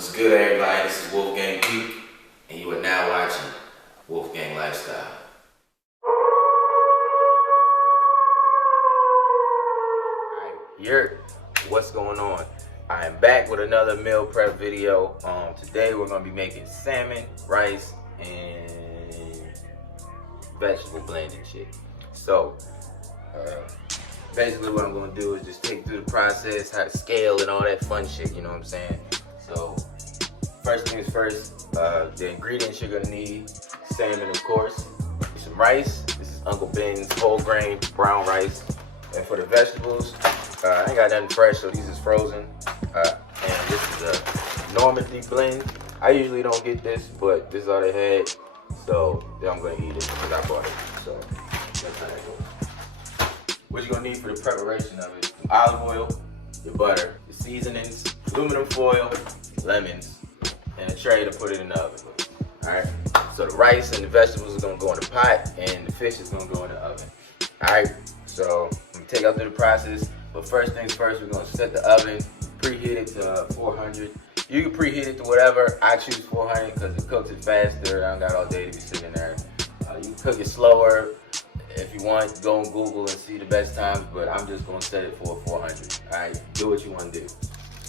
What's good, everybody? This is Wolfgang Pete, and you are now watching Wolfgang Lifestyle. Alright, what's going on? I am back with another meal prep video. Today we're going to be making salmon, rice, and vegetable blend and shit. So, basically what I'm going to do is just take you through the process, how to scale and all that fun shit, you know what I'm saying? So, first things first, the ingredients you're going to need: salmon, of course, some rice. This is Uncle Ben's whole grain brown rice. And for the vegetables, I ain't got nothing fresh, so these is frozen. And this is a Normandy blend. I usually don't get this, but this is all they had, so I'm going to eat it because I bought it. So that's how that goes. What you're going to need for the preparation of it: some olive oil, your butter, your seasonings, aluminum foil, lemons, and a tray to put it in the oven. Alright, so the rice and the vegetables are going to go in the pot, and the fish is going to go in the oven. Alright, so I'm going to take you through the process, but first things first, we're going to set the oven, preheat it to 400. You can preheat it to whatever. I choose 400 because it cooks it faster. I don't got all day to be sitting there. You can cook it slower if you want. Go on Google and see the best times, but I'm just going to set it for 400. Alright, do what you want to do.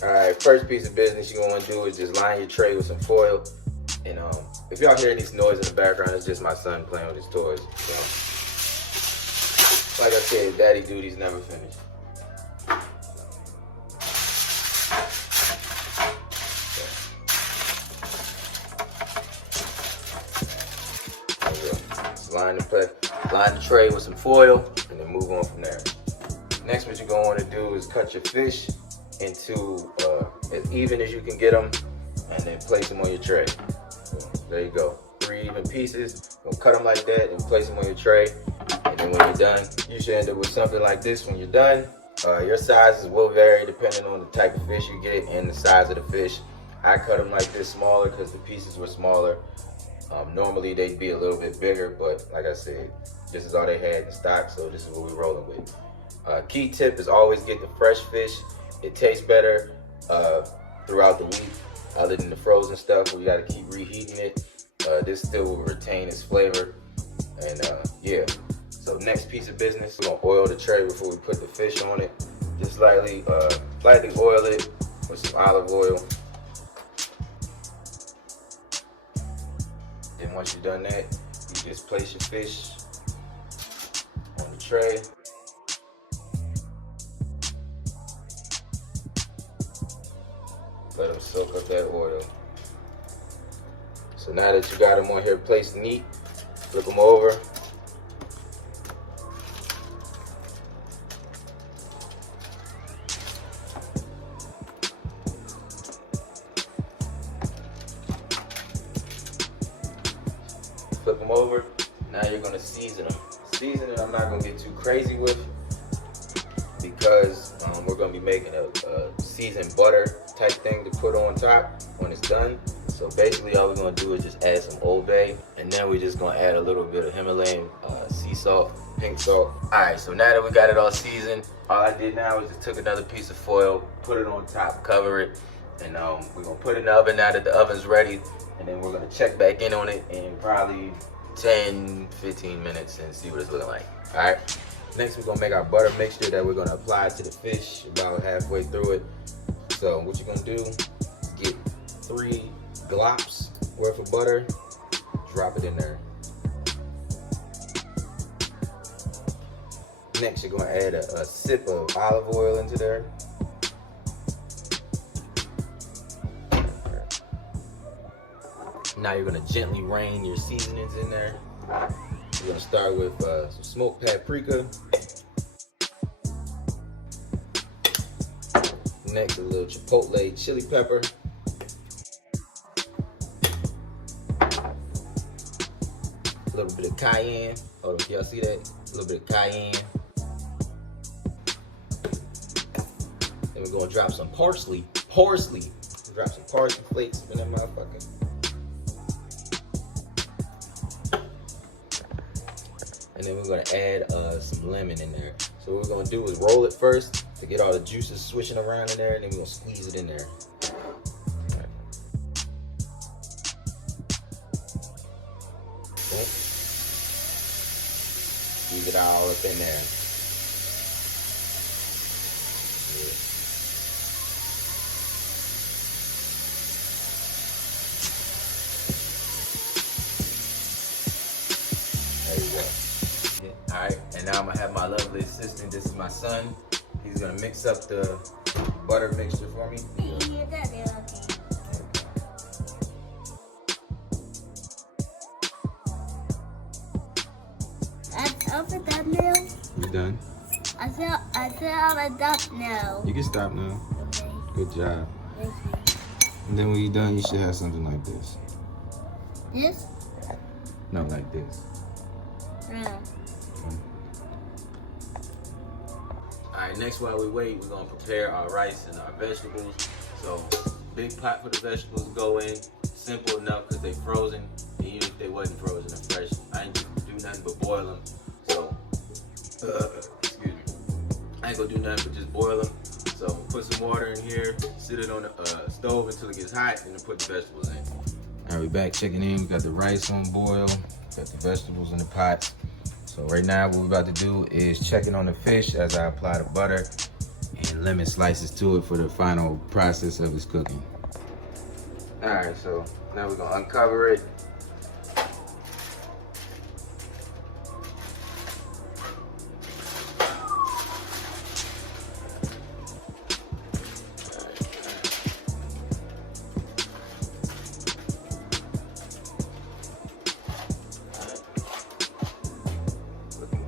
Alright, first piece of business you're going to do is just line your tray with some foil. And if y'all hear any noise in the background, it's just my son playing with his toys. So, like I said, daddy duty's never finished. Just line the tray with some foil, and then move on from there. Next, what you're going to want to do is cut your fish into as even as you can get them, and then place them on your tray. So, there you go, 3 even pieces. You'll cut them like that and place them on your tray. And then when you're done, you should end up with something like this when you're done. Your sizes will vary depending on the type of fish you get and the size of the fish. I cut them like this smaller because the pieces were smaller. Normally they'd be a little bit bigger, but like I said, this is all they had in stock, so this is what we're rolling with. Key tip is always get the fresh fish. It tastes better throughout the week, other than the frozen stuff where you got to keep reheating it. This still will retain its flavor. And yeah, so next piece of business, we're gonna oil the tray before we put the fish on it. Just lightly oil it with some olive oil. Then once you've done that, you just place your fish on the tray. Let them soak up that oil. So now that you got them on here placed neat, flip them over. Flip them over. Now you're going to season them. Seasoning I'm not going to get too crazy with because we're going to be making a seasoned butter type thing to put on top when it's done. So basically all we're going to do is just add some Old Bay, and then we're just going to add a little bit of Himalayan sea salt, pink salt. Alright, so now that we got it all seasoned, all I did now is just took another piece of foil, put it on top, cover it, and we're going to put it in the oven now that the oven's ready, and then we're going to check back in on it in probably 10-15 minutes and see what it's looking like. Alright, next we're going to make our butter mixture that we're going to apply to the fish about halfway through it. So what you're going to do is get 3 glops worth of butter, drop it in there. Next, you're going to add a sip of olive oil into there. Now you're going to gently rain your seasonings in there. You're going to start with some smoked paprika. Next, a little chipotle chili pepper. A little bit of cayenne. Oh, y'all see that? A little bit of cayenne. Then we're gonna drop some parsley. Drop some parsley flakes in that motherfucker. And then we're gonna add some lemon in there. So what we're gonna do is roll it first to get all the juices swishing around in there, and then we're gonna squeeze it in there. Right. get all up in there. Yeah. There you go. Yeah. All right, and now I'm gonna have my lovely assistant. This is my son. He's gonna mix up the butter mixture for me. I'm done now. You done? I said I'm done now. You can stop now. Okay. Good job. Thank And then when you're done, you should have something like this. you. This? No, like this. No. Alright, next while we wait, we're gonna prepare our rice and our vegetables. So, big pot for the vegetables go in. Simple enough because they frozen. And even if they wasn't frozen and fresh, I ain't do nothing but boil them. So, excuse me. I ain't gonna do nothing but just boil them. So, put some water in here, sit it on the stove until it gets hot, and then put the vegetables in. Alright, we back checking in. We got the rice on boil, got the vegetables in the pot. So right now what we're about to do is checking on the fish as I apply the butter and lemon slices to it for the final process of its cooking. All right, so now we're gonna uncover it.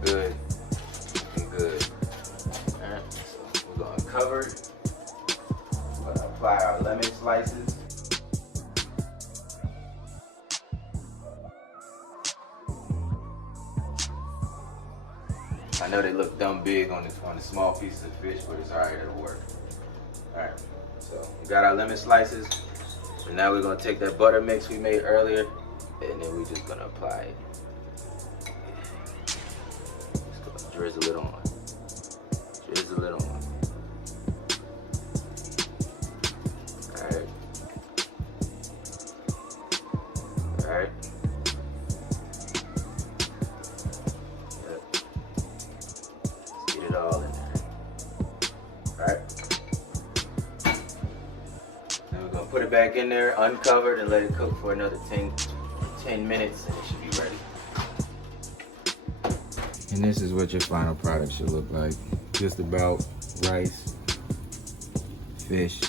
Good, looking good. Alright, so we're gonna cover it. We're gonna apply our lemon slices. I know they look dumb big on the small pieces of fish, but it's alright, it'll work. Alright, so we got our lemon slices. And now we're gonna take that butter mix we made earlier, and then we're just gonna apply it. Drizzle it on. Drizzle it on. Alright. Alright. Yep. Let's get it all in there. Alright. Then we're gonna put it back in there, uncovered, and let it cook for another 10 minutes, and it should be ready. And this is what your final product should look like. Just about rice, fish.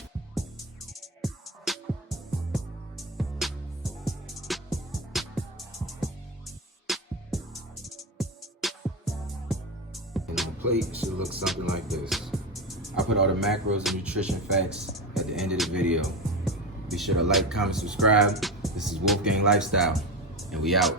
And on the plate, it should look something like this. I put all the macros and nutrition facts at the end of the video. Be sure to like, comment, subscribe. This is Wolfgang Lifestyle, and we out.